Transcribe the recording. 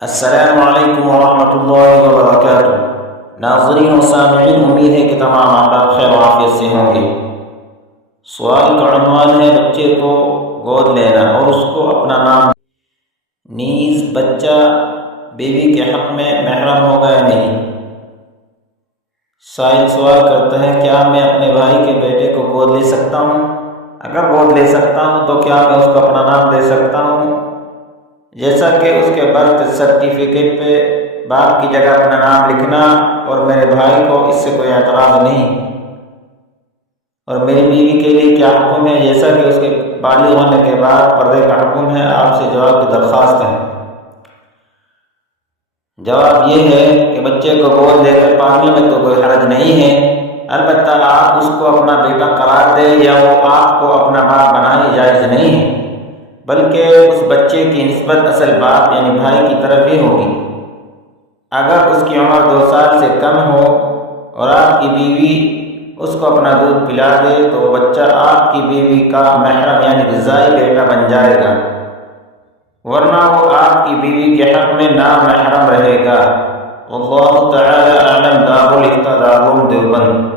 السلام علیکم ورحمۃ اللہ وبرکاتہ۔ ناظرین و سامعین، امید ہے کہ تمام احباب خیر و عافیت سے ہوں گے۔ سوال کا عنوان ہے بچے کو گود لینا اور اس کو اپنا نام۔ نیز بچہ بیوی کے حق میں محرم ہوگا یا نہیں؟ سائل سوال کرتا ہے، کیا میں اپنے بھائی کے بیٹے کو گود لے سکتا ہوں؟ اگر گود لے سکتا ہوں تو کیا میں اس کو اپنا نام دے سکتا ہوں؟ جیسا کہ اس کے برتھ سرٹیفکیٹ پہ باپ کی جگہ اپنا نام لکھنا، اور میرے بھائی کو اس سے کوئی اعتراض نہیں۔ اور میری بیوی کے لیے کیا حکم ہے؟ جیسا کہ اس کے بالغ ہونے کے بعد پردے کا حکم ہے۔ آپ سے جواب کی درخواست ہے۔ جواب یہ ہے کہ بچے کو گود لے کر پالنے میں تو کوئی حرج نہیں ہے، البتہ آپ اس کو اپنا بیٹا قرار دیں یا وہ آپ کو اپنا باپ بنائے، جائز نہیں ہے، بلکہ اس بچے کی نسبت اصل باپ یعنی بھائی کی طرف ہی ہوگی۔ اگر اس کی عمر 2 سال سے کم ہو اور آپ کی بیوی اس کو اپنا دودھ پلا دے تو وہ بچہ آپ کی بیوی کا محرم یعنی رضاعی بیٹا بن جائے گا، ورنہ وہ آپ کی بیوی کے حق میں نامحرم رہے گا۔ واللہ تعالی اعلم۔ دارالفتہ، دارالعلوم دیوبند۔